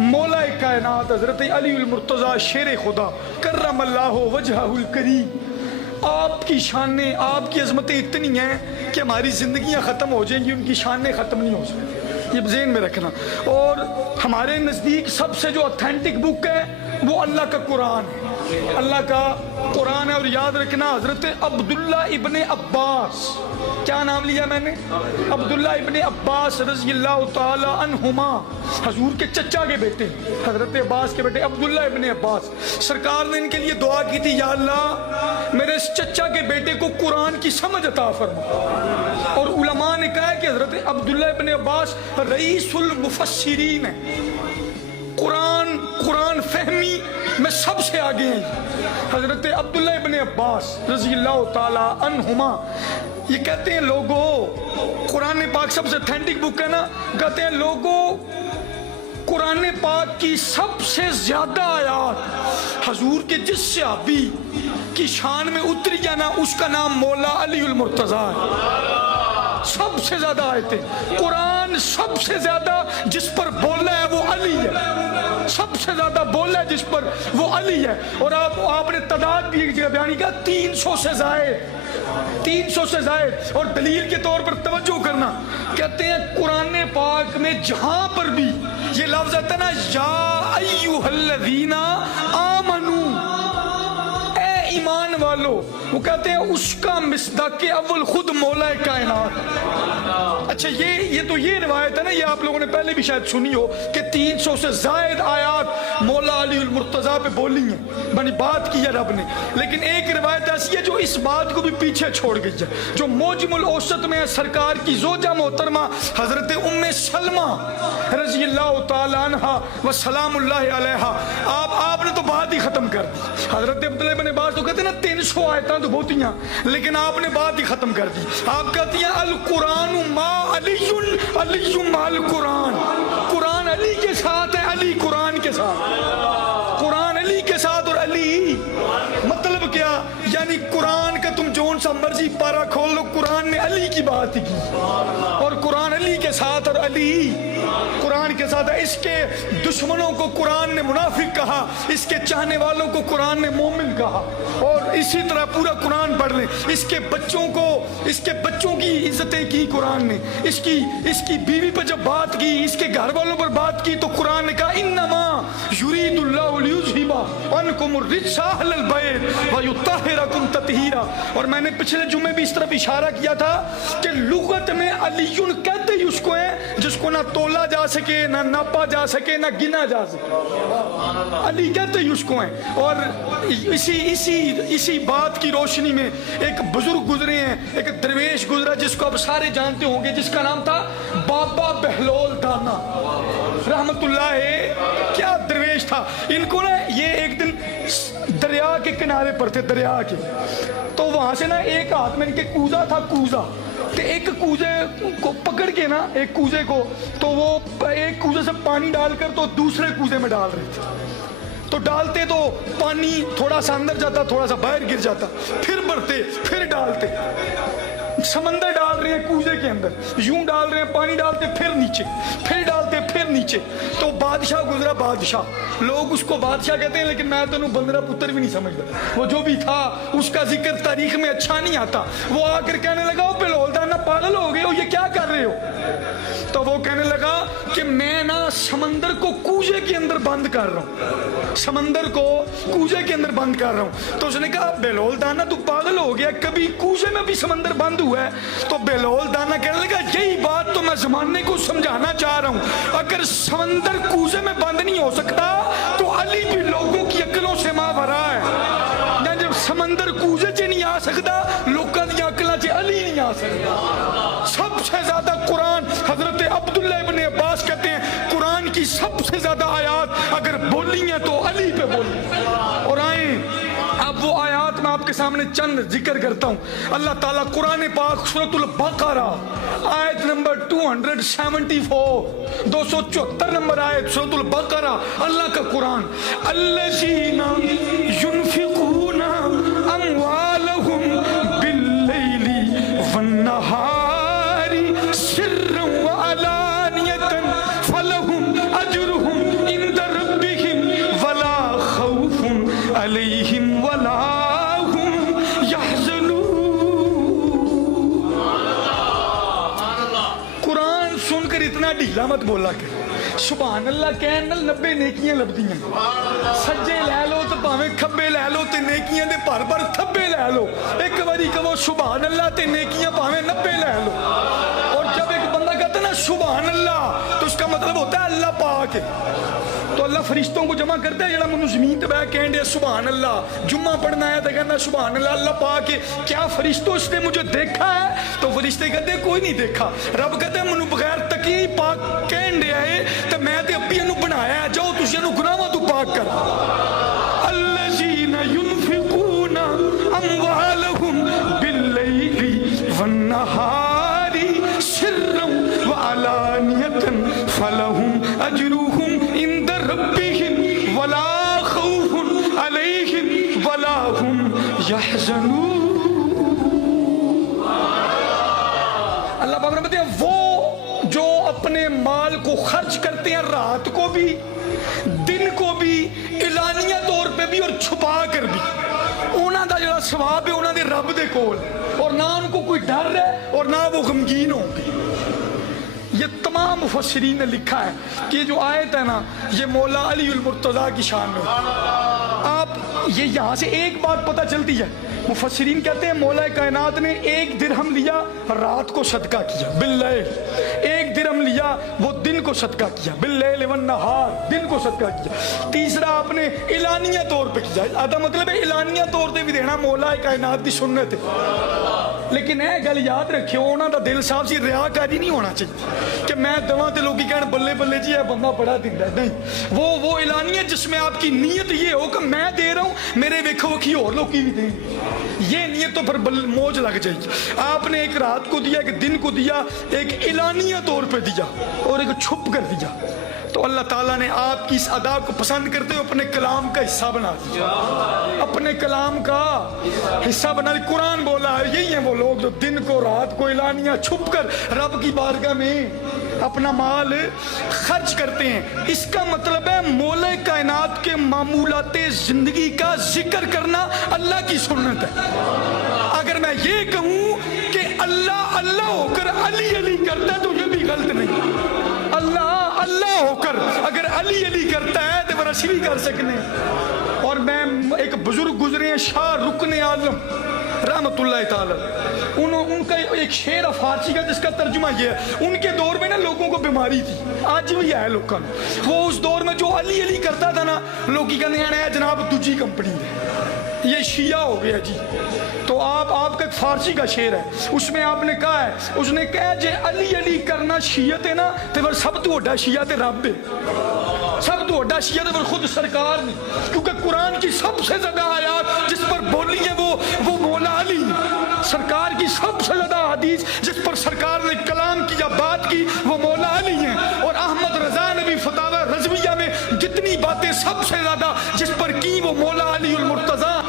مولا کائنات حضرت علی المرتضیٰ شیر خدا کرم اللہ وجہہ الکریم، آپ کی شانیں، آپ کی عظمتیں اتنی ہیں کہ ہماری زندگیاں ختم ہو جائیں گی، ان کی شانیں ختم نہیں ہو سکتی، یہ ذہن میں رکھنا۔ اور ہمارے نزدیک سب سے جو اتھینٹک بک ہے وہ اللہ کا قرآن ہے، اللہ کا قرآن ہے۔ اور یاد رکھنا حضرت عبداللہ ابن عباس، کیا نام لیا میں نے؟ عبداللہ ابن عباس رضی اللہ تعالی عنہما، حضور کے چچا کے بیٹے، حضرت عباس کے بیٹے عبداللہ ابن عباس، سرکار نے ان کے لیے دعا کی تھی، یا اللہ میرے اس چچا کے بیٹے کو قرآن کی سمجھ عطا فرما۔ اور علماء نے کہا ہے کہ حضرت عبداللہ ابن عباس رئیس المفسرین ہیں، قرآن فہمی میں سب سے آگے ہیں حضرت عبداللہ ابن عباس رضی اللہ تعالی عنہما۔ یہ کہتے ہیں لوگوں، قرآن پاک سب سے اتھینٹک بک ہے نا، کہتے ہیں لوگوں قرآن پاک کی سب سے زیادہ آیات حضور کے جس صحابی کی شان میں اتری ہے نا، اس کا نام مولا علی المرتضیٰ ہے۔ سب سے زیادہ آیتیں قرآن سب سے زیادہ جس پر بولا ہے وہ علی ہے، سب سے زیادہ بولا ہے جس پر وہ علی ہے۔ اور آپ نے تعداد بھی ایک جگہ بیان کیا، 300 سے زائد، 300 سے زائد۔ اور دلیل کے طور پر توجہ کرنا، کہتے ہیں قرآن پاک میں جہاں پر بھی یہ لفظ آتا ہے نا، یا ایھا الذین آمنوا، اے ایمان والو، وہ کہتے ہیں اس کا مصداق اول خود مولا کائنات۔ اچھا یہ تو یہ روایت ہے نا، یہ آپ لوگوں نے پہلے بھی شاید سنی ہو کہ 300 سے زائد آیات مولا علی المرتضیٰ پہ بولی ہیں، بنی بات کی ہے رب نے۔ لیکن ایک روایت ایسی ہے جو اس بات کو بھی پیچھے چھوڑ گئی ہے، جو موجم الاوسط میں ہے، سرکار کی زوجہ محترمہ حضرت ام سلمہ رضی اللہ تعالی عنہا و سلام اللہ علیہا، آپ نے تو بات ہی ختم کر دی۔ حضرت عبداللہ بن عباس تو کہتے ہیں نا 300 آیتاں تو بہت ہیں، لیکن آپ نے بات ہی ختم کر دی۔ آپ کہتی ہیں القرآن ما علی، علی ما القرآن، قرآن علی کے ساتھ ہے، علی قرآن کے ساتھ، قرآن علی کے ساتھ۔ اور علی مطلب کیا؟ یعنی قرآن کا تم جون سا مرضی پارا کھول لو، قرآن نے علی کی بات کی، اور قرآن علی کے ساتھ، اور علی قرآن کے ساتھ ہے۔ اس کے دشمنوں کو قرآن نے منافق کہا، اس کے چاہنے والوں کو قرآن نے مومن کہا۔ اور اسی طرح پورا قرآن پڑھ لیں، اس کے بچوں کی عزتیں کی قرآن نے، اس کی بیوی پر جب بات کی، اس کے گھر والوں پر بات کی، تو قرآن نے کہا انما یرید اللہ لیذھب عنکم الرجس اہل البیت ویطہرکم تطہیرا۔ اور میں نے پچھلے جمعے بھی اس طرف اشارہ کیا تھا کہ لغت میں علی کہتے ہی اس کو ہے جس کو نہ تولا جا سکے، نہ ناپا جا سکے، نہ گنا جا سکے، علی کہتے ہی اس کو ہیں۔ اور اسی بات کی روشنی میں ایک بزرگ گزرے ہیں، ایک درویش گزرا جس کو اب سارے جانتے ہوں گے، جس کا نام تھا بابا بہلول دانا رحمت اللہ۔ کیا درویش تھا! ان کو نا یہ ایک دن دریا کے کنارے پر تھے، دریا کے، تو وہاں سے نا ایک ہاتھ میں ان کے کوزہ تھا، کوزہ، تو ایک کوزے کو پکڑ کے نا، ایک کوزے کو، تو وہ ایک کوزے سے پانی ڈال کر تو دوسرے کوزے میں ڈال رہے تھے، تو ڈالتے تو پانی تھوڑا سا اندر جاتا، تھوڑا سا باہر گر جاتا، پھر بڑھتے، پھر ڈالتے، سمندر ڈال رہے ہیں کوزے کے اندر، یوں ڈال رہے ہیں، پانی ڈالتے پھر نیچے، پھر ڈالتے پھر نیچے۔ تو بادشاہ گزرا، بادشاہ، لوگ اس کو بادشاہ کہتے ہیں، لیکن میں تو انہوں بندرا پتر بھی نہیں سمجھتا، وہ جو بھی تھا اس کا ذکر تاریخ میں اچھا نہیں آتا۔ وہ آ کر کہنے لگا او بہلول دانا پاگل ہو گئے ہو، یہ کیا کر رہے ہو؟ تو وہ کہنے لگا کہ میں نا سمندر کو کوزے کے اندر بند کر رہا ہوں، سمندر کو کوزے کے اندر بند کر رہا ہوں۔ تو اس نے کہا بہلول دانا تو پاگل ہو گیا، کبھی کوزے میں بھی سمندر بند ہوا ہے؟ تو بہلول دانا کہنے لگا یہی بات تو میں زمانے کو سمجھانا چاہ رہا ہوں، اگر سمندر کوزے میں بند نہیں ہو سکتا تو علی بھی لوگوں کی عقلوں سے ماورا ہے۔ جب سمندر کوزے سے نہیں آ سکتا، لوگوں کی عقلوں سے علی نہیں آ سکتا۔ سب سے زیادہ قرآن، حضرت عبداللہ ابن عباس کہتے ہیں قرآن کی سب سے زیادہ آیات اگر بولی ہیں تو علی پہ بولی۔ اور آئیں اب وہ آیات میں آپ کے سامنے چند ذکر کرتا ہوں۔ اللہ تعالیٰ قرآن پاک سورۃ البقرہ آیت نمبر 274، 274 نمبر آیت سورۃ البقرہ، اللہ کا قرآن، الذین ينفقون اموالهم باللیل والنہار سرا وعلانیۃ فلہم اجرہم عند ڈھیلا مت بولا کہ سبحان اللہ کہن نال 90 نیکیاں لبدیاں سجے لے لو تے بھاویں کھبے لے لو تے نیکیاں دے بھر بھر تھبے لے لو ایک باری کہو سبحان اللہ تے نیکیاں بھاویں 90 لے لو اور جب ایک بندہ کہتا ہے نا سبحان اللہ تو اس کا مطلب ہوتا ہے اللہ پاک ہے تو اللہ فرشتوں کو جمع کرتا ہے جڑا منو زمین تے بیٹھ کہن دے سبحان اللہ جمعہ پڑھنا ہے تو کہنا سبحان اللہ اللہ پاک ہے کیا فرشتوں اس نے مجھے دیکھا ہے تو فرشتے کہتے ہیں کوئی نہیں دیکھا رب کہتے ہیں منو بغیر تقی پاک کہن دے آئے تو میں تے اپی انو بنایا ہے جاؤ تسی انو گناہاں تو پاک کر الذین ينفقون اموالهم باللیل والنہار سرا وعلانیۃ فلهم اجرهم عند ربهم ولا خوف علیہم ولا هم يحزنون اللہ پاک نے بتایا وہ جو اپنے مال کو خرچ کرتے ہیں رات کو بھی دن کو بھی اعلانیہ طور پہ بھی اور چھپا کر بھی انہاں دا جڑا ثواب ہے انہاں دے رب دے کول اور نہ ان کو کوئی ڈر ہے اور نہ وہ غمگین ہوں گے یہ تمام مفسرین نے لکھا ہے کہ یہ جو آیت ہے نا یہ مولا علی المرتضیٰ کی شان میں آپ یہ یہاں سے ایک بات پتہ چلتی ہے مفسرین کہتے ہیں مولا کائنات نے 1 درہم لیا رات کو صدقہ کیا باللیل 1 درہم لیا وہ دن کو صدقہ کیا باللیل والنہار دن کو صدقہ کیا تیسرا آپ نے اعلانیہ طور پہ کیا آدھا مطلب ہے اعلانیہ طور پہ بھی دینا مولا کائنات کی سنت ہے لیکن اے گل یاد رکھیو انہاں دا دل صاحب سی ریاکاری نہیں ہونا چاہیے کہ میں دواں تے لوگی کہن بلے بلے جی ہے بندہ بڑا دیندا ہے نہیں وہ اعلانیہ جس میں آپ کی نیت یہ ہو کہ میں دے رہا ہوں میرے ویکھو وکھی اور لوگ بھی دیں یہ نیت تو پھر موج لگ جائے گی آپ نے ایک رات کو دیا ایک دن کو دیا ایک اعلانیہ طور پہ دیا اور ایک چھپ کر دیا تو اللہ تعالیٰ نے آپ کی اس ادا کو پسند کرتے ہوئے اپنے کلام کا حصہ بنا دیا اپنے کلام کا حصہ بنا دیا قرآن بولا ہے یہی ہیں وہ لوگ جو دن کو رات کو اعلانیہ چھپ کر رب کی بارگاہ میں اپنا مال خرچ کرتے ہیں اس کا مطلب ہے مولا کائنات کے معمولات زندگی کا ذکر کرنا اللہ کی سنت ہے اگر میں یہ کہوں کہ اللہ اللہ ہو کر علی علی کرتا ہے تو یہ بھی غلط نہیں اللہ اللہ ہو کر اگر علی علی کرتا ہے تو برا بھی کر سکنے اور میں ایک بزرگ گزرے ہیں شاہ رکن عالم رحمت اللہ تعالی ان کا ایک شعر فارسی کا جس کا ترجمہ یہ ہے ان کے دور میں نا لوگوں کو بیماری تھی آج بھی ہے لوگوں وہ اس دور میں جو علی علی کرتا تھا نا لوگ کہتے ہیں جناب دوجی کمپنی ہے یہ شیعہ ہو گیا جی تو آپ کا ایک فارسی کا شعر ہے اس میں آپ نے کہا ہے اس نے کہا جے علی علی کرنا شیعت ہے نا تو پھر سب تو بڑا شیعہ تے رب ہے سب تو بڑا شیعہ تے پھر خود سرکار نے کیونکہ قرآن کی سب سے زیادہ آیات جس پر بولی ہے وہ مولا علی سرکار کی سب سے زیادہ حدیث جس پر سرکار نے کلام کی یا بات کی وہ مولا علی ہیں اور احمد رضا نے بھی فتاوی رضویہ میں جتنی باتیں سب سے زیادہ جس پر کی وہ مولا علی المرتضیٰ